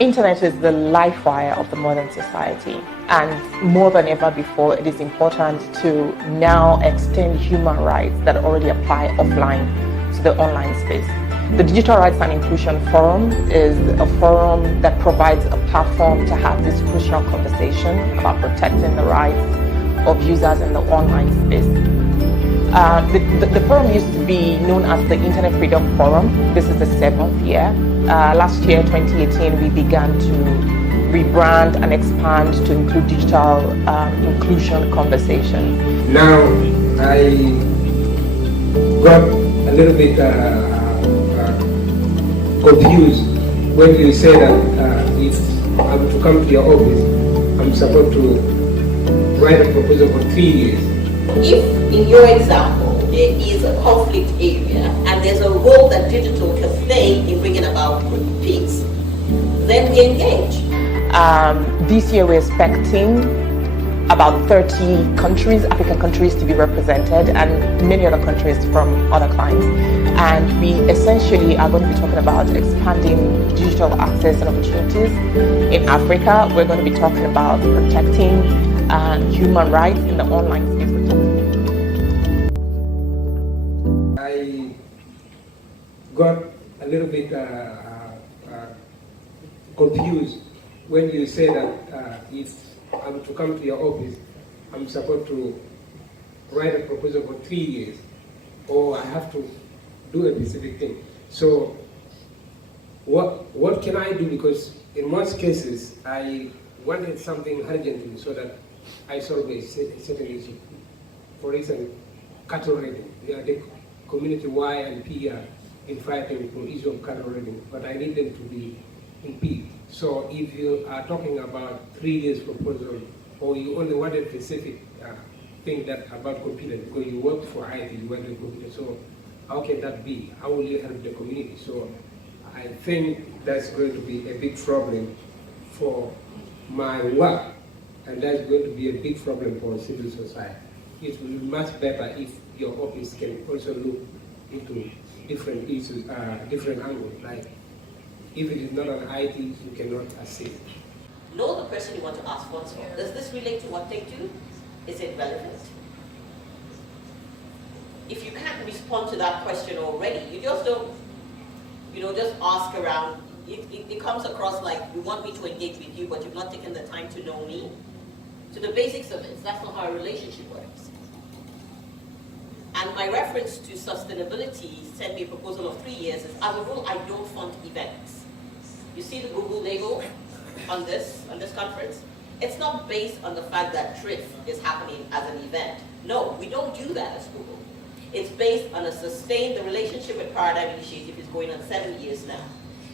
Internet is the life wire of the modern society, and more than ever before, it is important to now extend human rights that already apply offline to the online space. The Digital Rights and Inclusion Forum is a forum that provides a platform to have this crucial conversation about protecting the rights of users in the online space. The forum used to be known as the Internet Freedom Forum. This is the 7th year. Last year, 2018, we began to rebrand and expand to include digital inclusion conversations. Now, I got a little bit confused when you say that if I'm to come to your office, I'm supposed to write a proposal for 3 years. If, in your example, there is a conflict area and there's a role that digital can play in bringing about peace, then we engage. This year we're expecting about 30 countries, African countries, to be represented, and many other countries from other clients. And we essentially are going to be talking about expanding digital access and opportunities in Africa. We're going to be talking about protecting human rights in the online space. I got a little bit confused when you say that if I'm to come to your office, I'm supposed to write a proposal for 3 years, or I have to do a specific thing. So what can I do? Because in most cases, I wanted something urgently so that I solve a certain issue. For instance, cattle raiding. The community Y and P are in fighting for issue of cattle raiding, but I need them to be in peace. So if you are talking about 3 years proposal, or you only want a specific thing that about computer, because you work for IT, you want a computer, so how can that be? How will you help the community? So I think that's going to be a big problem for my work, and that's going to be a big problem for civil society. It will be much better if your office can also look into different issues, different angles, like if it is not an IT, you cannot assist. Know the person you want to ask funds for. Does this relate to what they do? Is it relevant? If you can't respond to that question already, you just don't, just ask around. It comes across like you want me to engage with you, but you've not taken the time to know me. To the basics of it, that's not how a relationship works. And my reference to sustainability, send me a proposal of 3 years, is as a rule, I don't fund events. You see the Google label on this conference? It's not based on the fact that TRIF is happening as an event. No, we don't do that as Google. It's based on the relationship with Paradigm Initiative is going on 7 years now.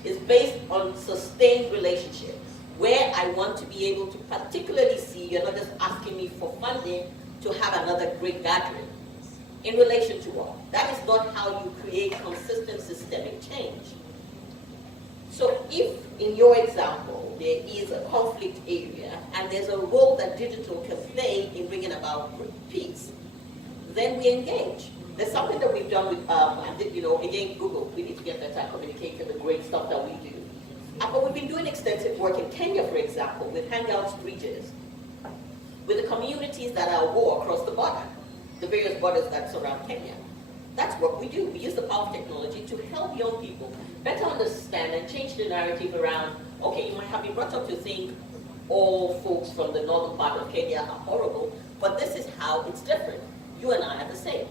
It's based on sustained relationship, where I want to be able to particularly see, you're not just asking me for funding to have another great gathering. In relation to what? That is not how you create consistent systemic change. So if, in your example, there is a conflict area and there's a role that digital can play in bringing about peace, then we engage. There's something that we've done with, again, Google. We need to get better at communicating the great stuff that we do. But we've been doing extensive work in Kenya, for example, with Hangouts Bridges, with the communities that are at war across the border, the various borders that surround Kenya. That's what we do. We use the power of technology to help young people better understand and change the narrative around, okay, you might have been brought up to think all folks from the northern part of Kenya are horrible, but this is how it's different. You and I are the same.